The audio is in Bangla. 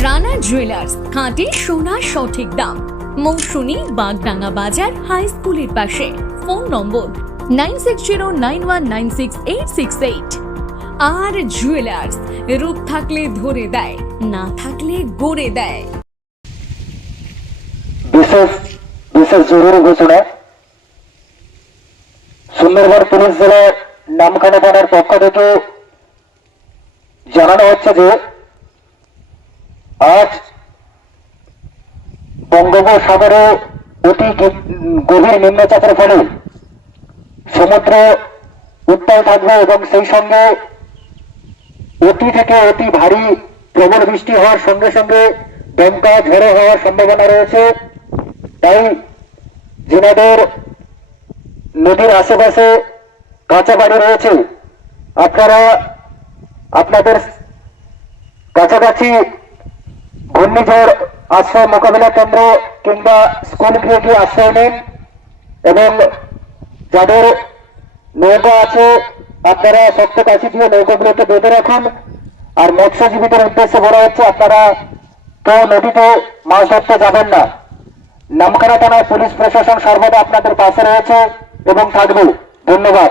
রানা জুয়েলার্স খাঁটি সোনা সঠিক দাম। মৌসুমী বাগডাঙ্গা বাজার হাই স্কুলের পাশে। Phone number nine six zero nine one nine six eight six eight. আর জুয়েলার্স রূপ থাকলে ধরে দেয়, না থাকলে গড়ে দেয়। সুন্দরবন পুলিশ জেলার নামখানা থানার পক্ষ থেকে জানানো হচ্ছে যে আজ বঙ্গোপসাগরে অতি গভীর নিম্নচাপের ফলে সমুদ্র উত্তাল থাকবে এবং সেই সঙ্গে অতি থেকে অতি ভারী প্রবল বৃষ্টি হওয়ার সঙ্গে সঙ্গে দমকা ঝড়ো হওয়ার সম্ভাবনা রয়েছে। তাই যেনাদের নদীর আশেপাশে কাঁচা বাড়ি রয়েছে। আপনারা আপনাদের কাছাকাছি ঘূর্ণিঝড় আশ্রয় মোকাবিলা কেন্দ্র কিংবা স্কুল গৃহে গিয়ে আশ্রয় নিন এবং যাদের নৌকা আছে, আপনারা শক্ত কাছি দিয়ে নৌকাগুলোকে বেঁধে রাখুন। আর মৎস্যজীবীদের উদ্দেশ্যে বলা হচ্ছে, আপনারা কেউ নদীতে মাছ ধরতে যাবেন না। নামখানা থানায় পুলিশ প্রশাসন সর্বদা আপনাদের পাশে রয়েছে এবং থাকবে। ধন্যবাদ।